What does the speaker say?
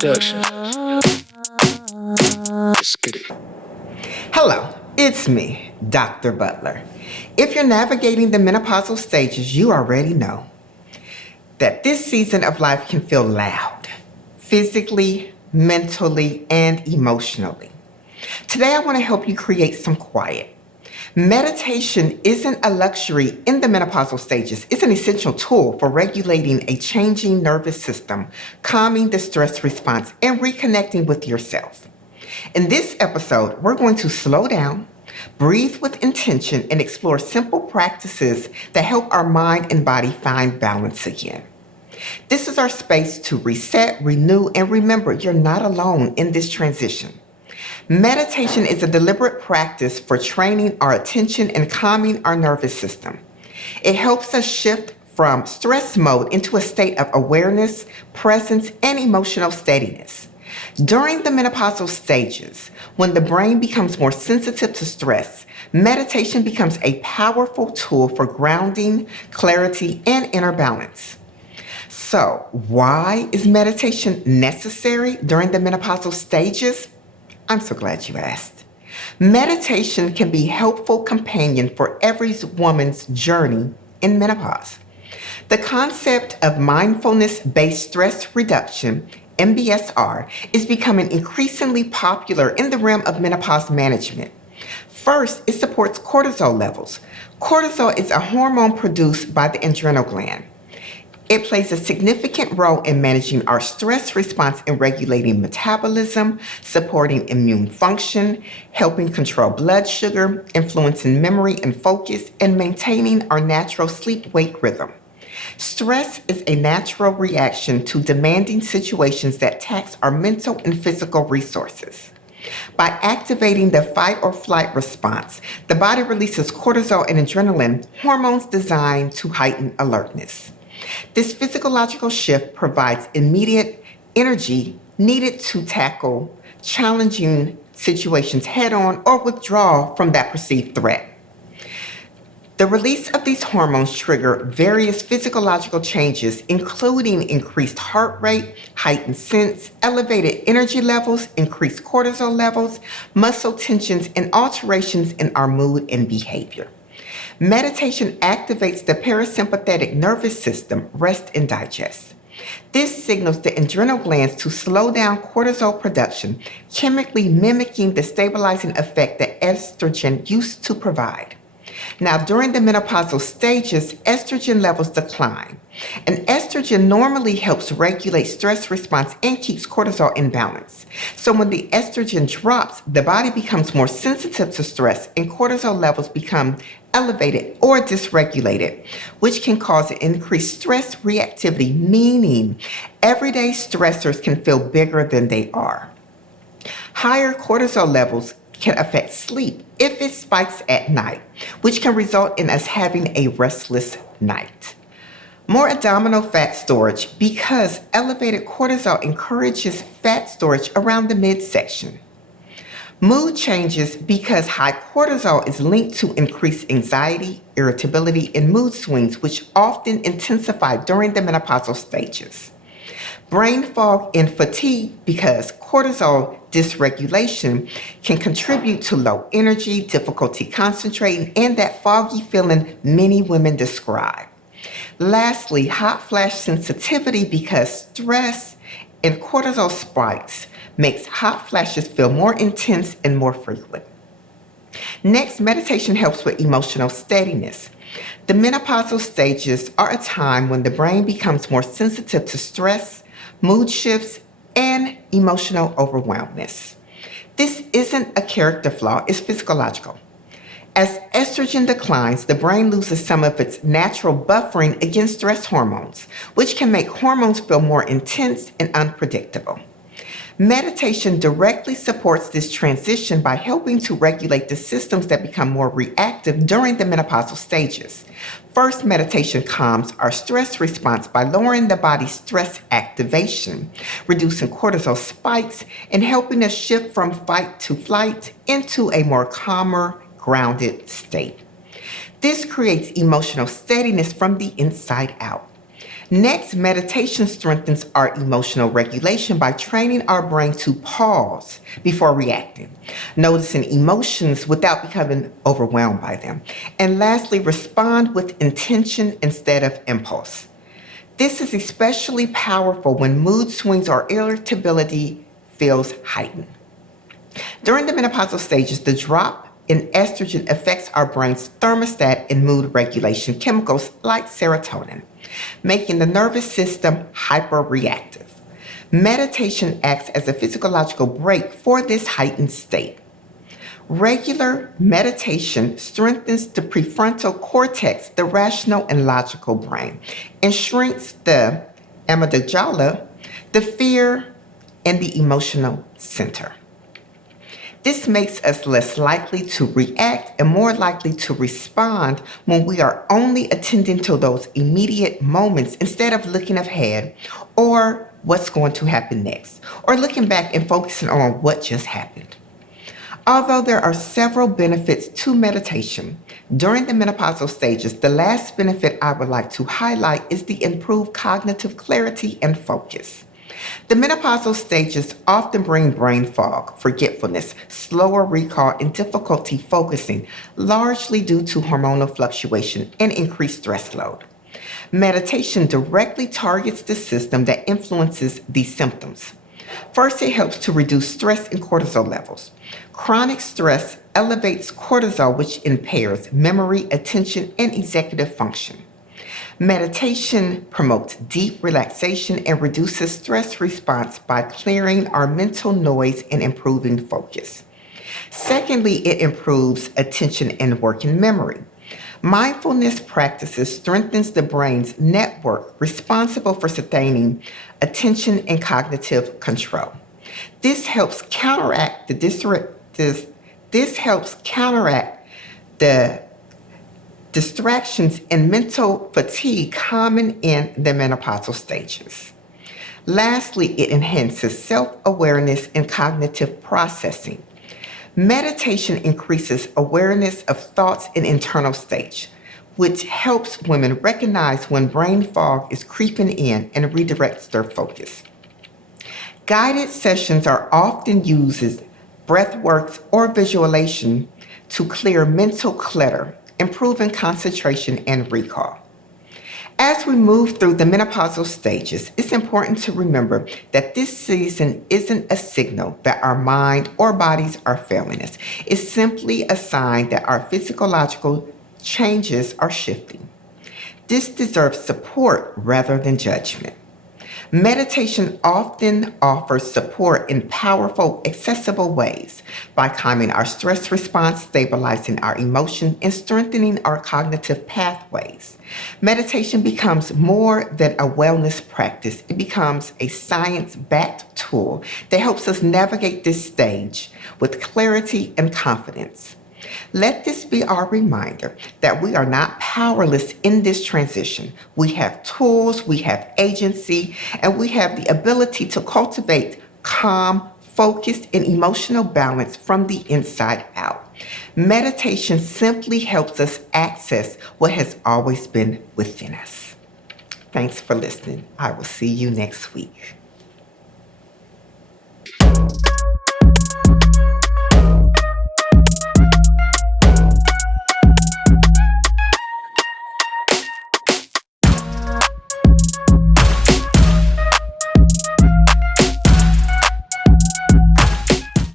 Production. Let's get it. Hello, it's me, Dr. Butler. If you're navigating the menopausal stages, you already know that this season of life can feel loud, physically, mentally, and emotionally. Today, I want to help you create some quiet. Meditation isn't a luxury in the menopausal stages. It's an essential tool for regulating a changing nervous system, calming the stress response, and reconnecting with yourself. In this episode, we're going to slow down, breathe with intention, and explore simple practices that help our mind and body find balance again. This is our space to reset, renew, and remember you're not alone in this transition. Meditation is a deliberate practice for training our attention and calming our nervous system. It helps us shift from stress mode into a state of awareness, presence, and emotional steadiness. During the menopausal stages, when the brain becomes more sensitive to stress, meditation becomes a powerful tool for grounding, clarity, and inner balance. So, why is meditation necessary during the menopausal stages? I'm so glad you asked. Meditation can be a helpful companion for every woman's journey in menopause. The concept of mindfulness-based stress reduction, MBSR, is becoming increasingly popular in the realm of menopause management. First, it supports cortisol levels. Cortisol is a hormone produced by the adrenal gland. It plays a significant role in managing our stress response and regulating metabolism, supporting immune function, helping control blood sugar, influencing memory and focus, and maintaining our natural sleep-wake rhythm. Stress is a natural reaction to demanding situations that tax our mental and physical resources. By activating the fight or flight response, the body releases cortisol and adrenaline, hormones designed to heighten alertness. This physiological shift provides immediate energy needed to tackle challenging situations head-on or withdraw from that perceived threat. The release of these hormones trigger various physiological changes, including increased heart rate, heightened sense, elevated energy levels, increased cortisol levels, muscle tensions, and alterations in our mood and behavior. Meditation activates the parasympathetic nervous system, rest and digest. This signals the adrenal glands to slow down cortisol production, chemically mimicking the stabilizing effect that estrogen used to provide. Now, during the menopausal stages, estrogen levels decline. And estrogen normally helps regulate stress response and keeps cortisol in balance. So when the estrogen drops, the body becomes more sensitive to stress and cortisol levels become elevated or dysregulated, which can cause an increased stress reactivity, meaning everyday stressors can feel bigger than they are. Higher cortisol levels can affect sleep if it spikes at night, which can result in us having a restless night. More abdominal fat storage because elevated cortisol encourages fat storage around the midsection. Mood changes because high cortisol is linked to increased anxiety, irritability, and mood swings, which often intensify during the menopausal stages. Brain fog and fatigue because cortisol dysregulation can contribute to low energy, difficulty concentrating, and that foggy feeling many women describe. Lastly, hot flash sensitivity because stress and cortisol spikes makes hot flashes feel more intense and more frequent. Next, meditation helps with emotional steadiness. The menopausal stages are a time when the brain becomes more sensitive to stress, mood shifts, and emotional overwhelmness. This isn't a character flaw, it's physiological. As estrogen declines, the brain loses some of its natural buffering against stress hormones, which can make hormones feel more intense and unpredictable. Meditation directly supports this transition by helping to regulate the systems that become more reactive during the menopausal stages. First, meditation calms our stress response by lowering the body's stress activation, reducing cortisol spikes, and helping us shift from fight to flight into a more calmer, grounded state. This creates emotional steadiness from the inside out. Next, meditation strengthens our emotional regulation by training our brain to pause before reacting, noticing emotions without becoming overwhelmed by them. And lastly, respond with intention instead of impulse. This is especially powerful when mood swings or irritability feels heightened. During the menopausal stages, the drop in estrogen affects our brain's thermostat and mood regulation chemicals like serotonin, making the nervous system hyperreactive. Meditation acts as a physiological break for this heightened state. Regular meditation strengthens the prefrontal cortex, the rational and logical brain, and shrinks the amygdala, the fear and the emotional center. This makes us less likely to react and more likely to respond when we are only attending to those immediate moments instead of looking ahead or what's going to happen next, or looking back and focusing on what just happened. Although there are several benefits to meditation, during the menopausal stages, the last benefit I would like to highlight is the improved cognitive clarity and focus. The menopausal stages often bring brain fog, forgetfulness, slower recall, and difficulty focusing, largely due to hormonal fluctuation and increased stress load. Meditation directly targets the system that influences these symptoms. First, it helps to reduce stress and cortisol levels. Chronic stress elevates cortisol, which impairs memory, attention, and executive function. Meditation promotes deep relaxation and reduces stress response by clearing our mental noise and improving focus. Secondly, it improves attention and working memory. Mindfulness practices strengthens the brain's network responsible for sustaining attention and cognitive control. This helps counteract the distractions and mental fatigue common in the menopausal stages. Lastly, it enhances self-awareness and cognitive processing. Meditation increases awareness of thoughts and internal states, which helps women recognize when brain fog is creeping in and redirects their focus. Guided sessions are often used as breath works or visualization to clear mental clutter, improving concentration and recall. As we move through the menopausal stages, it's important to remember that this season isn't a signal that our mind or bodies are failing us. It's simply a sign that our physiological changes are shifting. This deserves support rather than judgment. Meditation often offers support in powerful, accessible ways by calming our stress response, stabilizing our emotion, and strengthening our cognitive pathways. Meditation becomes more than a wellness practice. It becomes a science-backed tool that helps us navigate this stage with clarity and confidence. Let this be our reminder that we are not powerless in this transition. We have tools, we have agency, and we have the ability to cultivate calm, focused, and emotional balance from the inside out. Meditation simply helps us access what has always been within us. Thanks for listening. I will see you next week.